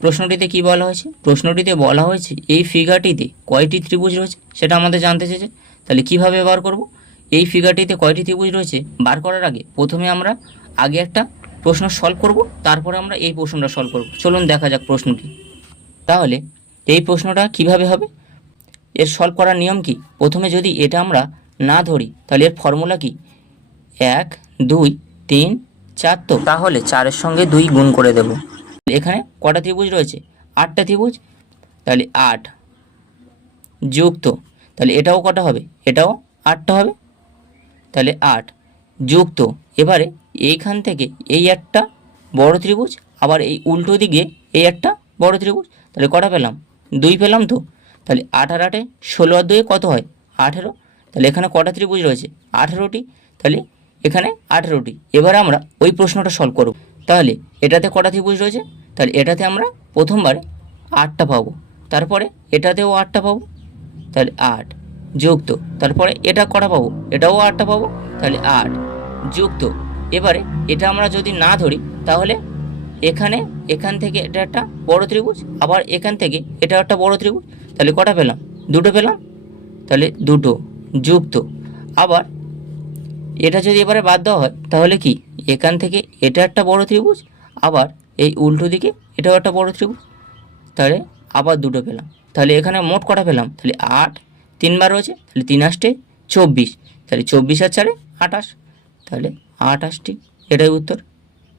প্রশ্নটিতে কি বলা হয়েছে? প্রশ্নটিতে বলা হয়েছে এই ফিগারটিতে কয়টি ত্রিভুজ রয়েছে সেটা আমাদের জানতে চেয়েছে। তাহলে কিভাবে বার করব? এই ফিগারটিতে কয়টি ত্রিভুজ রয়েছে বার করার আগে প্রথমে আমরা একটা প্রশ্ন সলভ করব, তারপরে আমরা এই প্রশ্নটা সলভ করব। চলুন দেখা যাক প্রশ্নটি। তাহলে এই প্রশ্নটা কিভাবে হবে, এর সলভ করার নিয়ম কি? প্রথমে যদি এটা আমরা না ধরি তাহলে এর ফর্মুলা কি? 1 2 3 4, তো তাহলে 4-এর সঙ্গে 2 গুণ করে দেব। এখানে কটা ত্রিভুজ রয়েছে? 8টা ত্রিভুজ। তাহলে 8 যুক্ত, তাহলে এটাও কটা হবে? এটাও 8টা হবে। তাহলে 8 যুক্ত, এবারে এইখান থেকে এই একটা বড় ত্রিভুজ, আবার এই উল্টো দিকে এই একটা বড় ত্রিভুজ। তাহলে কটা পেলাম? 2 পেলাম। তো তাহলে 8 আর 8-এ 16 আর 2-এ কত হয়? 18। তাহলে এখানে কটা ত্রিভুজ রয়েছে? 18টি। তাহলে এখানে 18টি। এবারে আমরা ওই প্রশ্নটা সলভ করব। তাহলে এটাতে কটা ত্রিভুজ রয়েছে? তাহলে এটাতে আমরা প্রথমবারে 8টা পাবো, তারপরে এটাতেও 8টা পাবো, তাহলে 8 যুক্ত, তারপরে এটা কটা পাবো? এটাও 8টা পাবো, তাহলে 8 যুক্ত। এবারে এটা আমরা যদি না ধরি তাহলে এখান থেকে এটা একটা বড় ত্রিভুজ, আবার এখান থেকে এটা একটা বড় ত্রিভুজ। তাহলে কটা পেলাম? 2টো পেলাম। তাহলে 2টো যুক্ত, আবার এটা যদি এবারে বাদ দেওয়া হয় তাহলে কি? এখান থেকে এটা একটা বড় ত্রিভুজ, আবার এই উল্টো দিকে এটাও একটা বড় ত্রিভুজ। তাহলে আবার 2টো পেলাম। তাহলে এখানে মোট কটা পেলাম? তাহলে 8 3বার রয়েছে, তাহলে 3 8 24। তাহলে 24 আর 4 28, তাহলে 28টি। এটাই উত্তর।